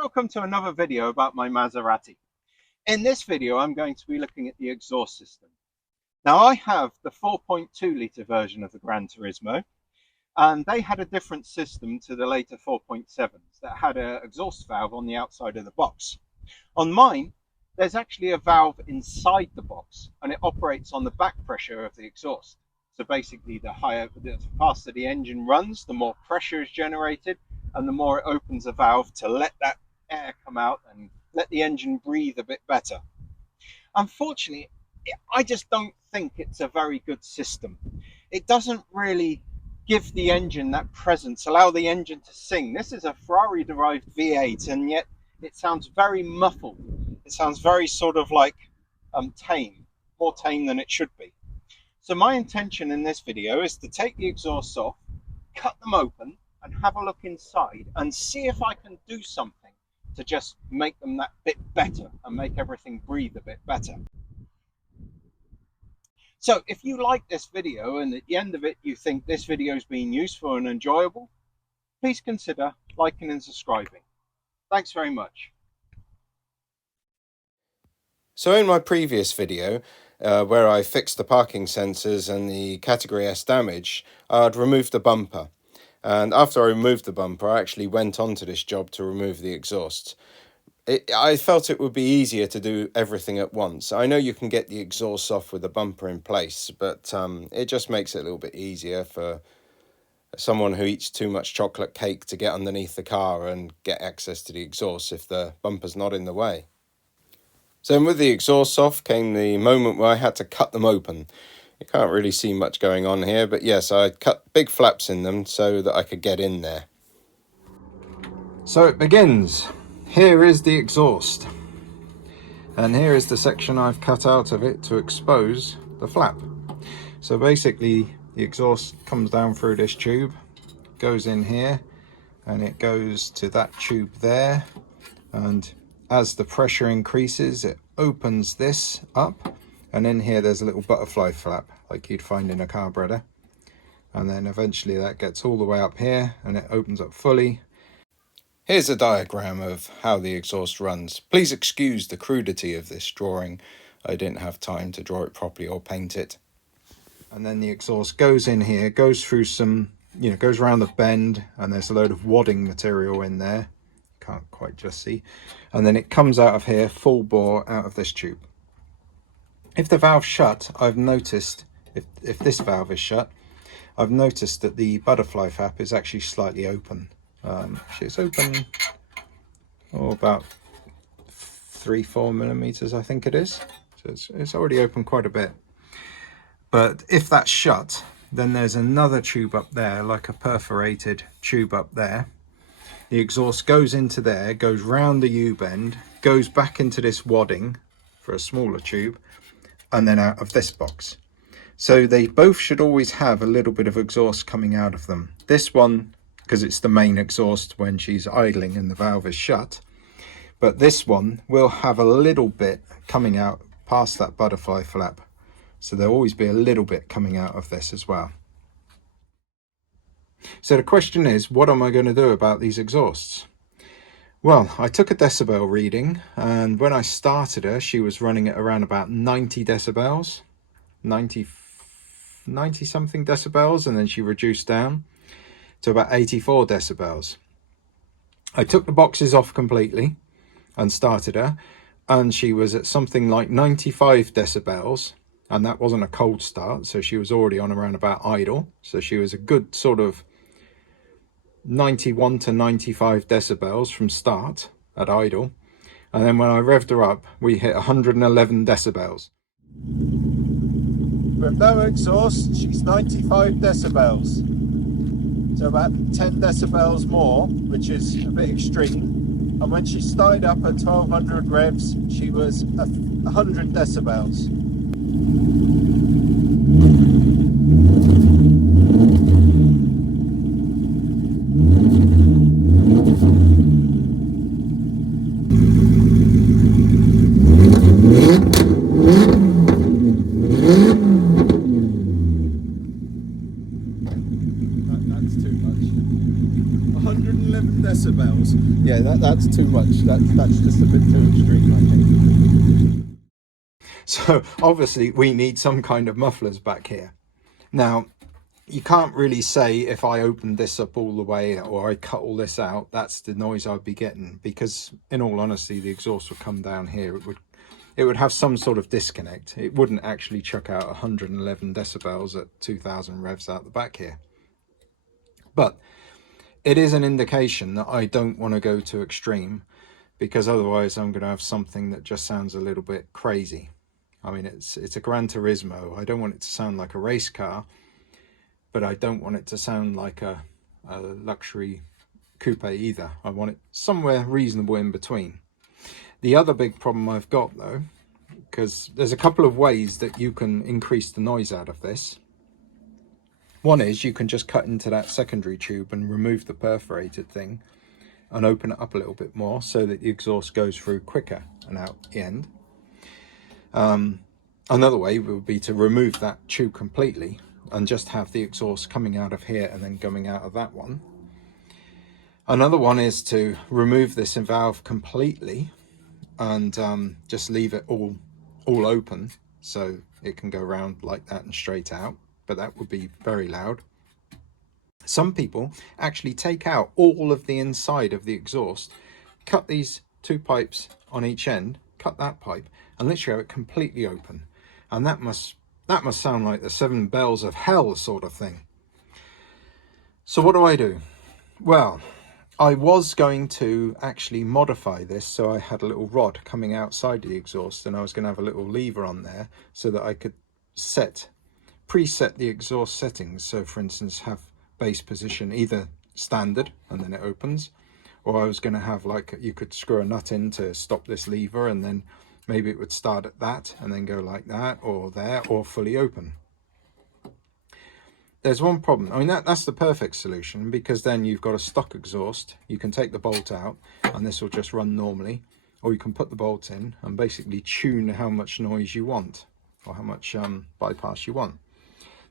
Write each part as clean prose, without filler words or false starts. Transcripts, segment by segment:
Welcome to another video about my Maserati. In this video I'm going to be looking at the exhaust system. Now I have the 4.2 litre version of the Granturismo, and they had a different system to the later 4.7s that had an exhaust valve on the outside of the box. On mine there's actually a valve inside the box and it operates on the back pressure of the exhaust. So basically the faster the engine runs, the more pressure is generated and the more it opens the valve to let that air come out and let the engine breathe a bit better. Unfortunately, I just don't think it's a very good system. It doesn't really give the engine that presence, allow the engine to sing. This is a Ferrari derived V8 and yet it sounds very muffled. It sounds very sort of like tame, more tame than it should be. So my intention in this video is to take the exhausts off, cut them open and have a look inside and see if I can do something to just make them that bit better and make everything breathe a bit better. So if you like this video and at the end of it you think this video has been useful and enjoyable, please consider liking and subscribing. Thanks very much. So in my previous video, where I fixed the parking sensors and the category S damage, I'd removed the bumper. And after I removed the bumper, I actually went on to this job to remove the exhaust. I felt it would be easier to do everything at once. I know you can get the exhaust off with the bumper in place, but it just makes it a little bit easier for someone who eats too much chocolate cake to get underneath the car and get access to the exhaust if the bumper's not in the way. So with the exhausts off came the moment where I had to cut them open. You can't really see much going on here, but yes, I cut big flaps in them so that I could get in there. So it begins. Here is the exhaust. And here is the section I've cut out of it to expose the flap. So basically the exhaust comes down through this tube, goes in here, and it goes to that tube there. And as the pressure increases, it opens this up. And in here there's a little butterfly flap like you'd find in a carburetor, and then eventually that gets all the way up here and it opens up fully. Here's a diagram of how the exhaust runs. Please excuse the crudity of this drawing. I didn't have time to draw it properly or paint it. And then the exhaust goes in here, goes through some, goes around the bend, and there's a load of wadding material in there. Can't quite just see. And then it comes out of here full bore out of this tube. If the valve's shut, I've noticed, if this valve is shut, I've noticed that the butterfly flap is actually slightly open. It's open, about 3-4 millimeters, I think it is. So it's already open quite a bit. But if that's shut, then there's another tube up there, like a perforated tube up there. The exhaust goes into there, goes round the U-bend, goes back into this wadding for a smaller tube, and then out of this box. So they both should always have a little bit of exhaust coming out of them. This one, because it's the main exhaust when she's idling and the valve is shut, but this one will have a little bit coming out past that butterfly flap. So there'll always be a little bit coming out of this as well. So the question is, what am I going to do about these exhausts? Well, I took a decibel reading, and when I started her, she was running at around about 90 decibels, 90 something decibels, and then she reduced down to about 84 decibels. I took the boxes off completely and started her, and she was at something like 95 decibels, and that wasn't a cold start, so she was already on around about idle. So she was a good sort of 91 to 95 decibels from start at idle, and then when I revved her up we hit 111 decibels. With no exhaust she's 95 decibels, so about 10 decibels more, which is a bit extreme. And when she started up at 1200 revs she was 100 decibels. That's too much. 111 decibels. Yeah, that's too much. That's just a bit too extreme, I think. So obviously we need some kind of mufflers back here. Now, you can't really say if I opened this up all the way or I cut all this out, that's the noise I'd be getting, because in all honesty, the exhaust would come down here. It would have some sort of disconnect. It wouldn't actually chuck out 111 decibels at 2000 revs out the back here. But it is an indication that I don't want to go too extreme, because otherwise I'm going to have something that just sounds a little bit crazy. I mean, it's a Granturismo. I don't want it to sound like a race car, but I don't want it to sound like a luxury coupe either. I want it somewhere reasonable in between. The other big problem I've got though, because there's a couple of ways that you can increase the noise out of this. One is you can just cut into that secondary tube and remove the perforated thing and open it up a little bit more so that the exhaust goes through quicker and out the end. Another way would be to remove that tube completely and just have the exhaust coming out of here and then going out of that one. Another one is to remove this valve completely and just leave it all open so it can go around like that and straight out, but that would be very loud. Some people actually take out all of the inside of the exhaust, cut these two pipes on each end, cut that pipe, and literally have it completely open. And that must sound like the 7 bells of hell sort of thing. So what do I do? Well, I was going to actually modify this so I had a little rod coming outside the exhaust, and I was going to have a little lever on there so that I could preset the exhaust settings. So for instance, have bass position either standard and then it opens, or I was going to have, like, you could screw a nut in to stop this lever and then maybe it would start at that and then go like that, or there, or fully open. There's one problem. I mean, that's the perfect solution, because then you've got a stock exhaust. You can take the bolt out and this will just run normally, or you can put the bolt in and basically tune how much noise you want or how much bypass you want.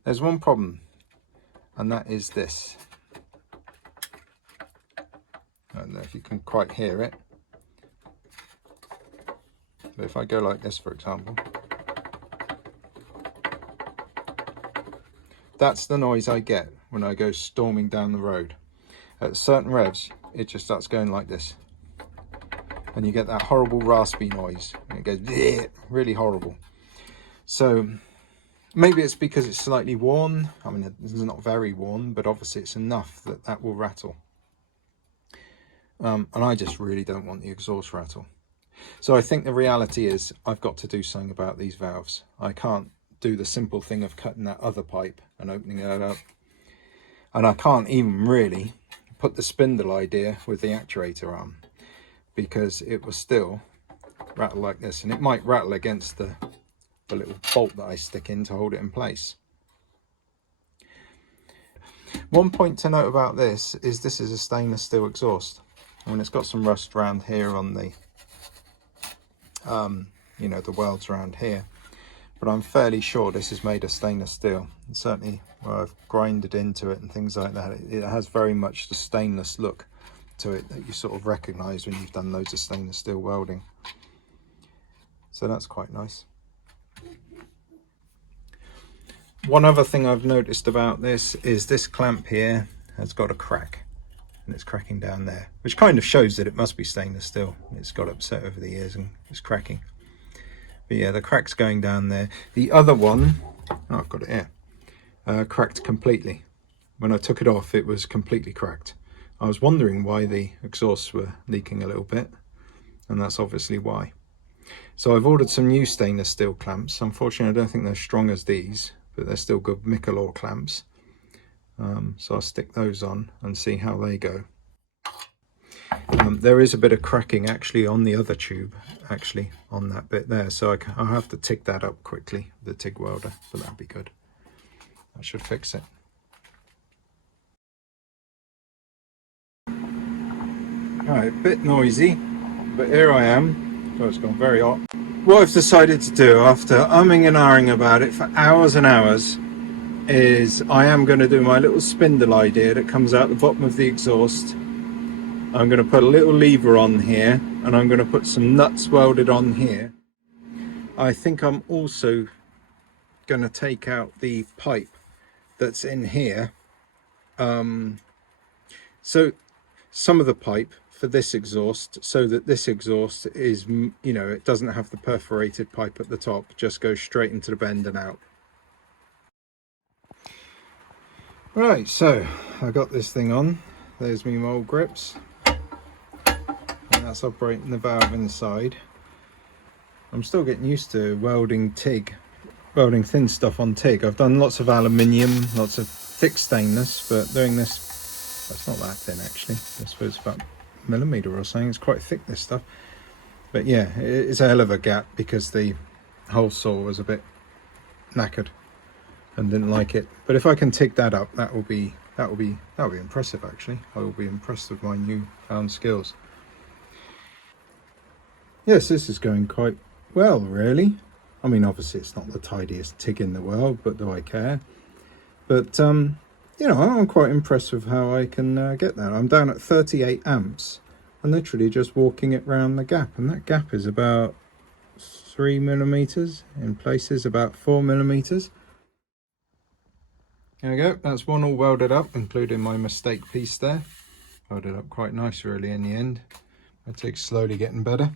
There's one problem, and that is this. I don't know if you can quite hear it, but if I go like this, for example, that's the noise I get when I go storming down the road. At certain revs, it just starts going like this, and you get that horrible raspy noise, and it goes bleh, really horrible. So maybe it's because it's slightly worn. I mean, it's not very worn, but obviously it's enough that will rattle. And I just really don't want the exhaust rattle. So I think the reality is I've got to do something about these valves. I can't do the simple thing of cutting that other pipe and opening it up. And I can't even really put the spindle idea with the actuator on, because it will still rattle like this, and it might rattle against the little bolt that I stick in to hold it in place. One point to note about this is a stainless steel exhaust. I mean, it's got some rust around here on the you know, the welds around here, but I'm fairly sure this is made of stainless steel. And certainly where I've grinded into it and things like that, it has very much the stainless look to it that you sort of recognize when you've done loads of stainless steel welding. So that's quite nice. One other thing I've noticed about this is this clamp here has got a crack, and it's cracking down there, which kind of shows that it must be stainless steel. It's got upset over the years and it's cracking. But yeah, the crack's going down there. The other one, oh, I've got it here, cracked completely. When I took it off, it was completely cracked. I was wondering why the exhausts were leaking a little bit, and that's obviously why. So I've ordered some new stainless steel clamps. Unfortunately, I don't think they're as strong as these, but they're still good Michelor clamps. So I'll stick those on and see how they go. There is a bit of cracking actually on the other tube, actually on that bit there, so I'll have to TIG that up quickly, the TIG welder, but that'll be good. That should fix it. Alright, a bit noisy, but here I am. Oh, it's gone very hot. What I've decided to do, after umming and ahhing about it for hours and hours, is I am going to do my little spindle idea that comes out the bottom of the exhaust, I'm going to put a little lever on here, and I'm going to put some nuts welded on here. I think I'm also going to take out the pipe that's in here. So some of the pipe for this exhaust, so that this exhaust is, you know, it doesn't have the perforated pipe at the top, just goes straight into the bend and out. Right, so I got this thing on. There's me mold grips, and that's operating the valve inside. I'm still getting used to welding TIG, welding thin stuff on TIG. I've done lots of aluminium, lots of thick stainless, but doing this, that's not that thin actually. I suppose about a millimetre or something. It's quite thick, this stuff. But yeah, it's a hell of a gap because the hole saw was a bit knackered and didn't like it. But if I can TIG that up, that will be impressive actually. I will be impressed with my newfound skills. Yes, this is going quite well really. I mean, obviously it's not the tidiest TIG in the world, but do I care? But you know, I'm quite impressed with how I can get that. I'm down at 38 amps and literally just walking it round the gap, and that gap is about 3 millimeters, in places about 4 millimeters. There we go, that's one all welded up, including my mistake piece there. Welded up quite nice really in the end. My TIG's slowly getting better.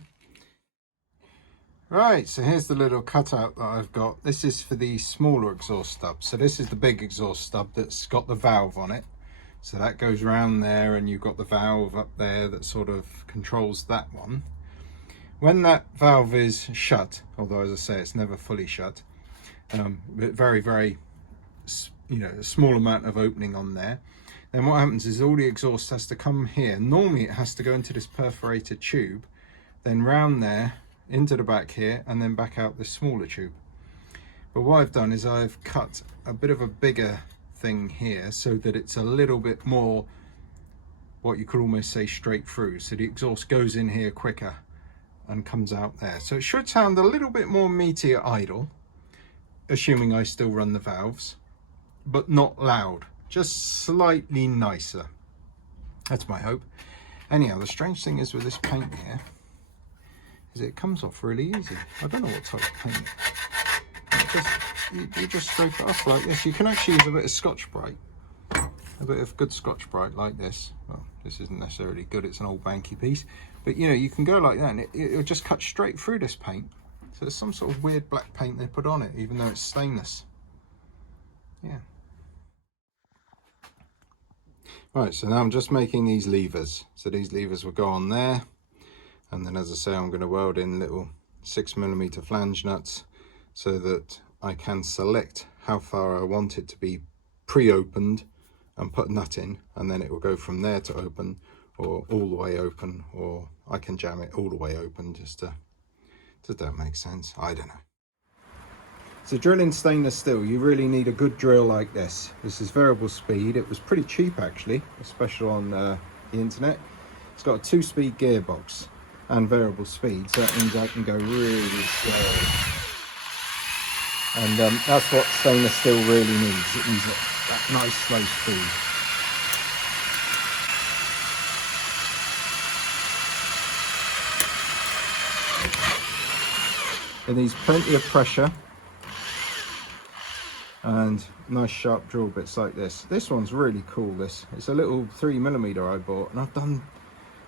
Right, so here's the little cutout that I've got. This is for the smaller exhaust stub. So this is the big exhaust stub that's got the valve on it. So that goes around there, and you've got the valve up there that sort of controls that one. When that valve is shut, although as I say, it's never fully shut, but very, very, you know, a small amount of opening on there, then what happens is all the exhaust has to come here. Normally it has to go into this perforated tube, then round there, into the back here, and then back out this smaller tube. But what I've done is I've cut a bit of a bigger thing here so that it's a little bit more, what you could almost say, straight through. So the exhaust goes in here quicker and comes out there. So it should sound a little bit more meaty at idle, assuming I still run the valves, but not loud, just slightly nicer. That's my hope. Anyhow, the strange thing is with this paint here, is it comes off really easy. I don't know what type of paint. You just scrape it off like this. You can actually use a bit of Scotch-Brite, a bit of good Scotch-Brite like this. Well, this isn't necessarily good, it's an old banky piece, but you know, you can go like that and it'll just cut straight through this paint. So there's some sort of weird black paint they put on it, even though it's stainless. Yeah. Right, so now I'm just making these levers. So these levers will go on there. And then, as I say, I'm going to weld in little 6mm flange nuts so that I can select how far I want it to be pre-opened and put a nut in, and then it will go from there to open, or all the way open, or I can jam it all the way open. Does that make sense? I don't know. So drilling stainless steel, you really need a good drill like this. This is variable speed. It was pretty cheap actually, especially on the internet. It's got a 2-speed gearbox and variable speed, so that means I can go really slow. And that's what stainless steel really needs. It needs that nice slow speed. It needs plenty of pressure and nice sharp drill bits like this. This one's really cool. It's a little 3mm I bought, and I've done,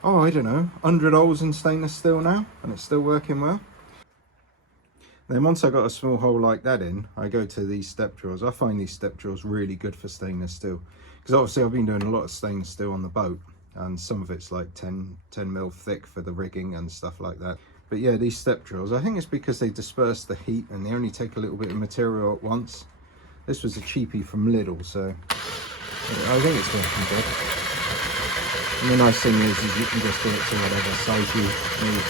oh, I don't know, 100 holes in stainless steel now, and it's still working well. Then once I got a small hole like that in, I go to these step drills. I find these step drills really good for stainless steel, because obviously I've been doing a lot of stainless steel on the boat, and some of it's like 10mm thick for the rigging and stuff like that. But yeah, these step drills, I think it's because they disperse the heat and they only take a little bit of material at once. This was a cheapie from Lidl, so I think it's working good. And the nice thing is you can just do it to whatever size you need.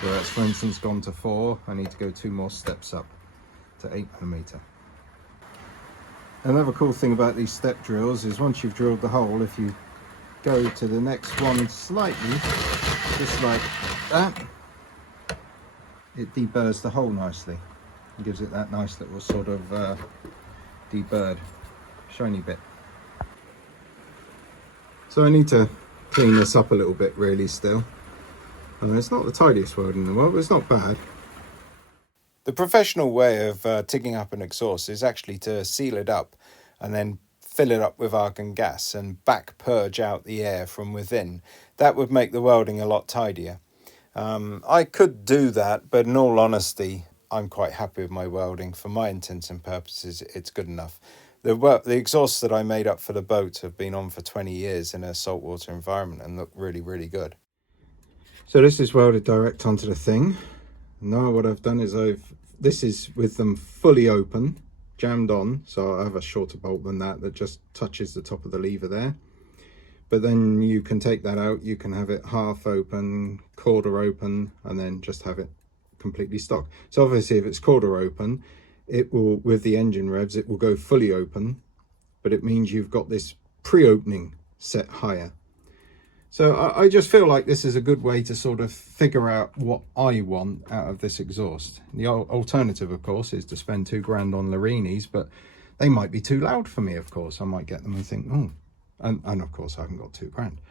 So that's, for instance, gone to 4. I need to go 2 more steps up to 8mm. Another cool thing about these step drills is once you've drilled the hole, if you go to the next one slightly, just like that, it deburrs the hole nicely. It gives it that nice little sort of deburred, shiny bit. So I need to clean this up a little bit really still. It's not the tidiest welding in the world, but it's not bad. The professional way of tigging up an exhaust is actually to seal it up and then fill it up with argon gas and back purge out the air from within. That would make the welding a lot tidier. I could do that, but in all honesty, I'm quite happy with my welding. For my intents and purposes, it's good enough. The exhausts that I made up for the boat have been on for 20 years in a saltwater environment and look really, really good. So this is welded direct onto the thing. Now what I've done is this is with them fully open, jammed on, so I have a shorter bolt than that just touches the top of the lever there. But then you can take that out, you can have it half open, quarter open, and then just have it completely stock. So obviously if it's quarter open, it will, with the engine revs, it will go fully open, but it means you've got this pre-opening set higher. So I just feel like this is a good way to sort of figure out what I want out of this exhaust. The alternative, of course, is to spend £2 on Larinis, but they might be too loud for me, of course. I might get them and think, oh, and of course I haven't got £2.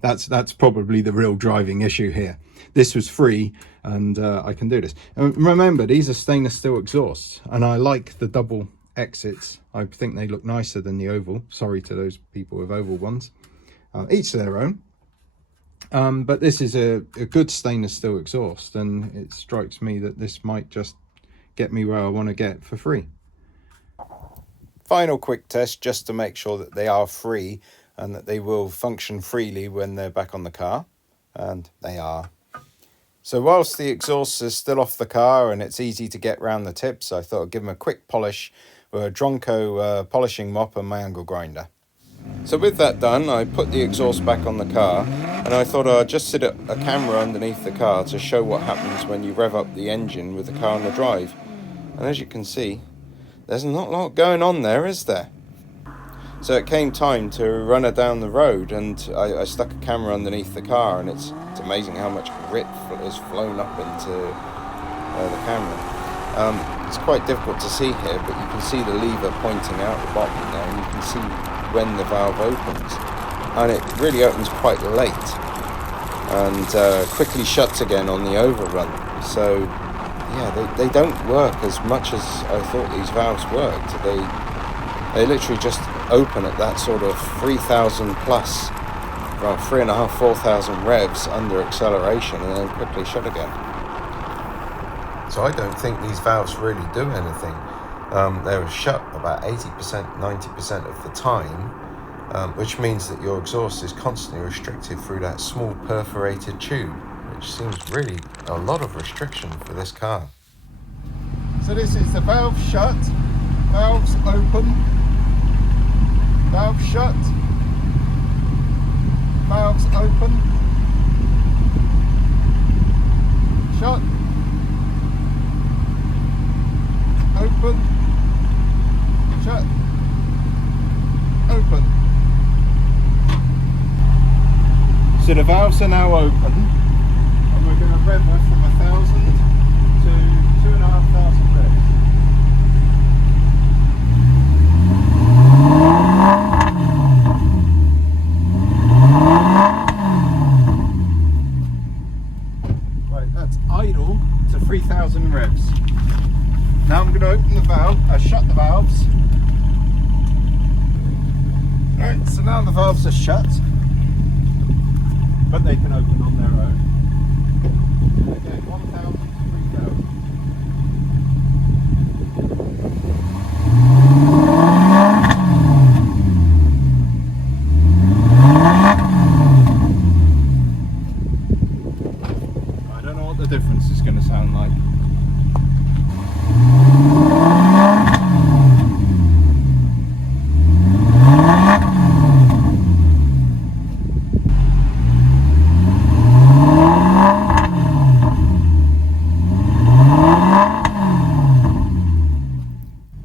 That's probably the real driving issue here. This was free and I can do this. And remember, these are stainless steel exhausts and I like the double exits. I think they look nicer than the oval. Sorry to those people with oval ones. Each their own. But this is a good stainless steel exhaust and it strikes me that this might just get me where I want to get for free. Final quick test just to make sure that they are free and that they will function freely when they're back on the car, and they are. So whilst the exhaust is still off the car and it's easy to get round the tips, I thought I'd give them a quick polish with a Dronco polishing mop and my angle grinder. So with that done, I put the exhaust back on the car and I thought I'd just sit a camera underneath the car to show what happens when you rev up the engine with the car on the drive. And as you can see, there's not a lot going on there, is there? So it came time to run her down the road and I stuck a camera underneath the car and it's amazing how much grit has flown up into the camera. It's quite difficult to see here, but you can see the lever pointing out the bottom there and you can see when the valve opens, and it really opens quite late and quickly shuts again on the overrun. So yeah, they don't work as much as I thought these valves worked. They literally just open at that sort of 3,000 plus, well, 3,500, 4,000 revs under acceleration and then quickly shut again. So I don't think these valves really do anything. They're shut about 80%, 90% of the time, which means that your exhaust is constantly restricted through that small perforated tube, which seems really a lot of restriction for this car. So this is the valve shut, valves open, valve shut, valves open, shut, open, shut, open. So the valves are now open and we're going to rev her from 1,000 to 2,500 revs. Right, that's idle to 3,000 revs. Now I'm going to open the valve, shut the valves. Right, so now the valves are shut, but they can open on their own. Again, 1,000 to 3,000. I don't know what the difference is going to sound like.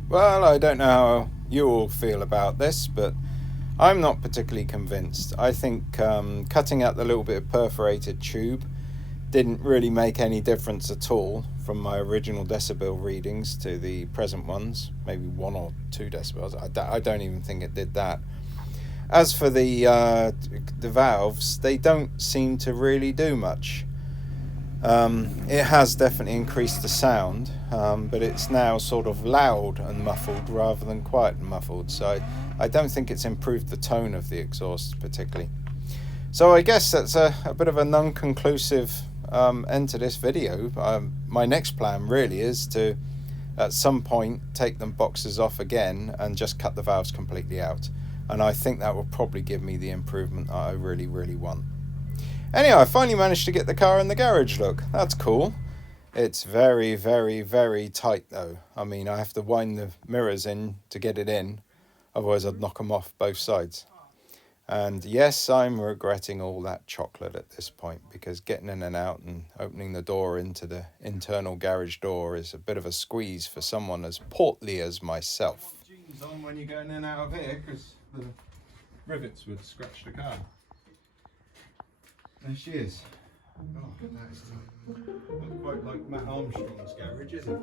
Well, I don't know how you all feel about this, but I'm not particularly convinced. I think cutting out the little bit of perforated tube didn't really make any difference at all from my original decibel readings to the present ones, maybe 1 or 2 decibels. I don't even think it did that. As for the valves, they don't seem to really do much. It has definitely increased the sound, but it's now sort of loud and muffled rather than quiet and muffled, so I don't think it's improved the tone of the exhaust particularly. So I guess that's a bit of a non-conclusive end to this video. My next plan really is to, at some point, take them boxes off again and just cut the valves completely out. And I think that will probably give me the improvement that I really, really want. Anyhow, I finally managed to get the car in the garage, look. That's cool. It's very, very, very tight though. I mean, I have to wind the mirrors in to get it in. Otherwise I'd knock them off both sides. And yes, I'm regretting all that chocolate at this point, because getting in and out and opening the door into the internal garage door is a bit of a squeeze for someone as portly as myself. Jeans on when you're going in and out of here, because the rivets would scratch the car. There she is. Oh, that is tight. Not quite like Matt Armstrong's garage, is it?